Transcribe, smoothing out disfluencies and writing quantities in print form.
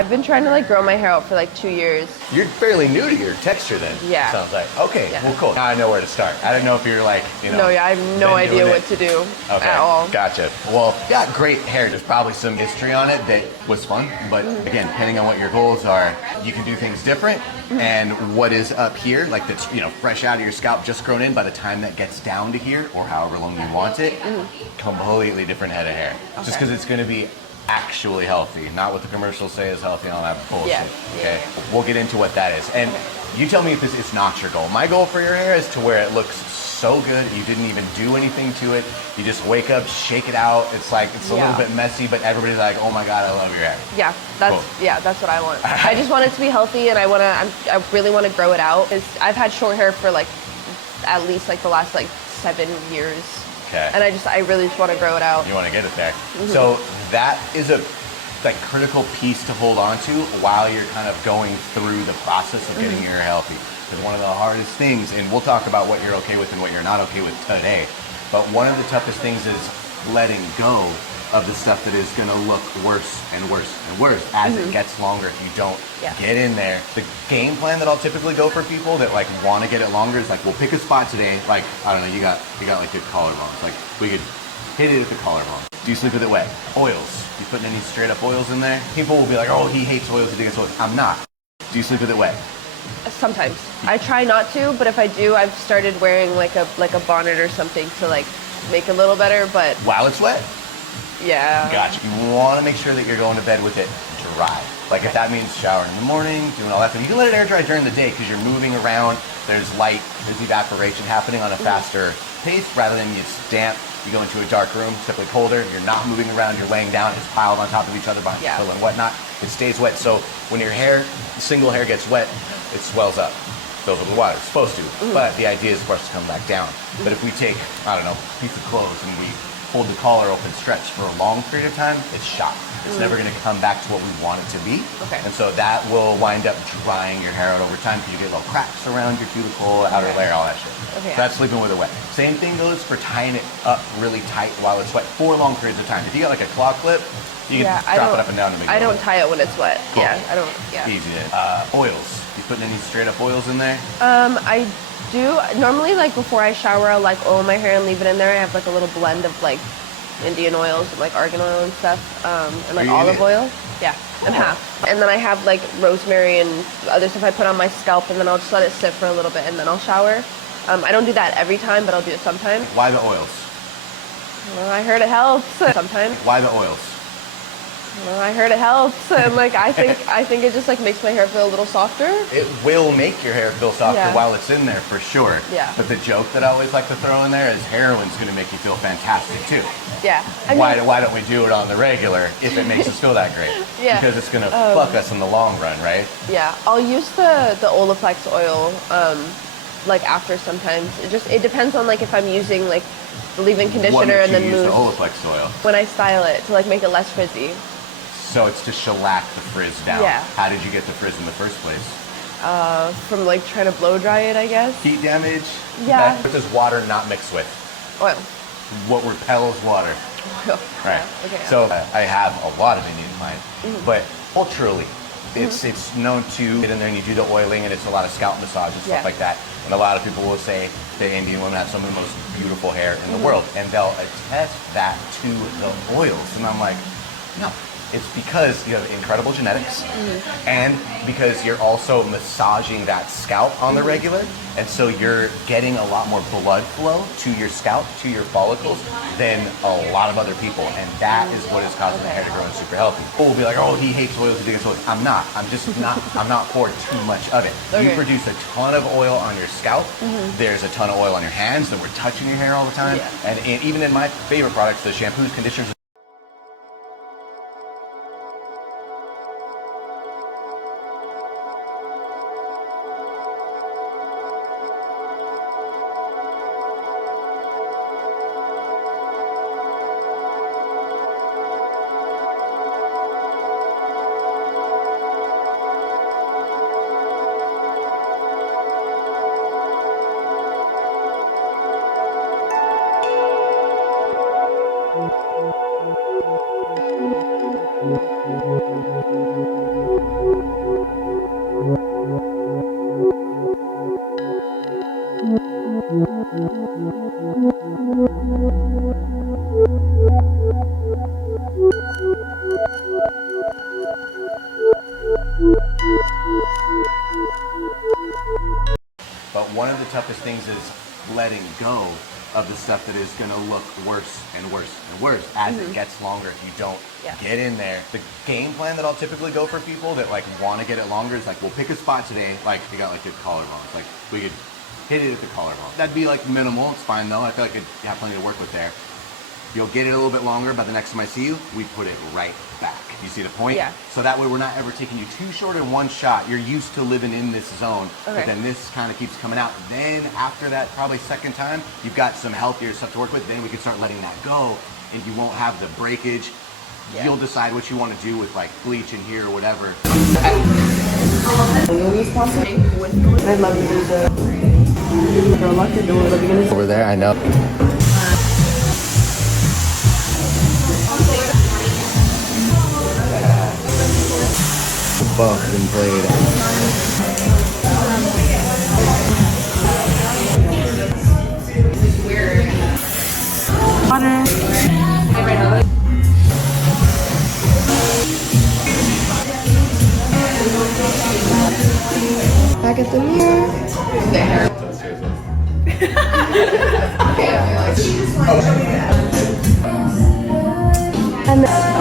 I've been trying to like grow my hair out for like 2 years. You're fairly new to your texture then. Yeah. Sounds like. Okay, Yeah. well, cool. Now I know where to start. I don't know if you're like, you know. No, yeah, I have no idea what to do at all. Gotcha. Well, yeah, great hair. There's probably some history on it that was fun, but again, depending on what your goals are, you can do things different. And what is up here, like that's, you know, fresh out of your scalp, just grown in, by the time that gets down to here, or however long you want it, completely different head of hair. Okay. Just because it's going to be actually healthy, not what the commercials say is healthy and all that bullshit. Yeah. Okay, we'll get into what that is. And you tell me if this is not your goal. My goal for your hair is to where it looks so good, you didn't even do anything to it. You just wake up, shake it out. It's like, it's a little bit messy, but everybody's like, oh my God, I love your hair. Yeah, that's what I want. I just want it to be healthy, and I really want to grow it out. I've had short hair for like at least like the last like 7 years. Okay. And I really just want to grow it out. You want to get it there. So that is a like critical piece to hold on to while you're kind of going through the process of getting your hair healthy. Because one of the hardest things, and we'll talk about what you're okay with and what you're not okay with today, but one of the toughest things is letting go of the stuff that is going to look worse and worse and worse as it gets longer if you don't get in there. The game plan that I'll typically go for people that like want to get it longer is like, we'll pick a spot today. Like, I don't know, you got like good collarbones. Like we could hit it at the collarbone. Do you sleep with it wet? Oils. You putting any straight up oils in there? People will be like, oh, he hates oils, he digs oils. I'm not. Do you sleep with it wet? Sometimes. I try not to, but if I do, I've started wearing like a bonnet or something to like make it a little better, but while it's wet? Yeah. Gotcha. You want to make sure that you're going to bed with it dry. Like if that means showering in the morning, doing all that stuff, you can let it air dry during the day because you're moving around, there's light, there's evaporation happening on a faster pace rather than it's damp. You go into a dark room, typically colder, you're not moving around, you're laying down, it's piled on top of each other behind pillow and whatnot. It stays wet. So when your hair, single hair gets wet, it swells up, fills up with water. It's supposed to, but the idea is for us to come back down. But if we take, I don't know, a piece of clothes and we hold the collar open, stretch for a long period of time, it's shot. It's never going to come back to what we want it to be. Okay. And so that will wind up drying your hair out over time because you get little cracks around your cuticle, outer layer, all that shit. Okay. So that's sleeping with it wet. Same thing goes for tying it up really tight while it's wet for long periods of time. If you got like a claw clip, you can drop it up and down to make it. I don't tie it when it's wet. Cool. Yeah, I don't. Yeah. Easy to. Oils. You putting any straight up oils in there? I do. Normally, like before I shower, I'll like oil my hair and leave it in there. I have like a little blend of like Indian oils and like argan oil and stuff, and like olive oil. Yeah, and half. And then I have like rosemary and other stuff I put on my scalp, and then I'll just let it sit for a little bit, and then I'll shower. I don't do that every time, but I'll do it sometimes. Why the oils? Well, I heard it helps. Sometimes. Why the oils? Well, I heard it helps, and like I think it just like makes my hair feel a little softer. It will make your hair feel softer while it's in there for sure. Yeah. But the joke that I always like to throw in there is heroin's going to make you feel fantastic too. Yeah. Why don't we do it on the regular if it makes us feel that great? Yeah. Because it's going to fuck us in the long run, right? Yeah. I'll use the Olaplex oil like after sometimes. It depends on like if I'm using like the leave-in conditioner and then use the Olaplex oil? When I style it to like make it less frizzy. So it's to shellac the frizz down. Yeah. How did you get the frizz in the first place? From like trying to blow dry it, I guess. Heat damage? Yeah. What does water not mix with? Oil. What repels water? Oil. Right. Yeah. Okay. So I have a lot of Indian in mind, but culturally, it's known to get in there and you do the oiling and it's a lot of scalp massage and stuff like that. And a lot of people will say the Indian women have some of the most beautiful hair in the world, and they'll attest that to the oils. And I'm like, no. It's because you have incredible genetics and because you're also massaging that scalp on the regular, and so you're getting a lot more blood flow to your scalp, to your follicles, than a lot of other people, and that is what is causing the hair to grow and super healthy. People will be like, oh, he hates oils, he digs oils. I'm not. I'm just not. I'm not for too much of it. You produce a ton of oil on your scalp. There's a ton of oil on your hands that we're touching your hair all the time, and even in my favorite products, the shampoos, conditioners. But one of the toughest things is letting go of the stuff that is going to look worse and worse and worse as it gets longer if you don't get in there. The game plan that I'll typically go for people that like want to get it longer is like, we'll pick a spot today, like you got like your collarbone, like we could hit it at the collarbone. That'd be like minimal, it's fine though. I feel like you have plenty to work with there. You'll get it a little bit longer, but the next time I see you, we put it right back. You see the point? Yeah. So that way we're not ever taking you too short in one shot. You're used to living in this zone, but then this kind of keeps coming out. Then after that, probably second time, you've got some healthier stuff to work with. Then we can start letting that go, and you won't have the breakage. Yeah. You'll decide what you want to do with like bleach in here or whatever. I love to do the lock your door at the beginning. Over there, I know. Buffed and played. Back at the mirror. And then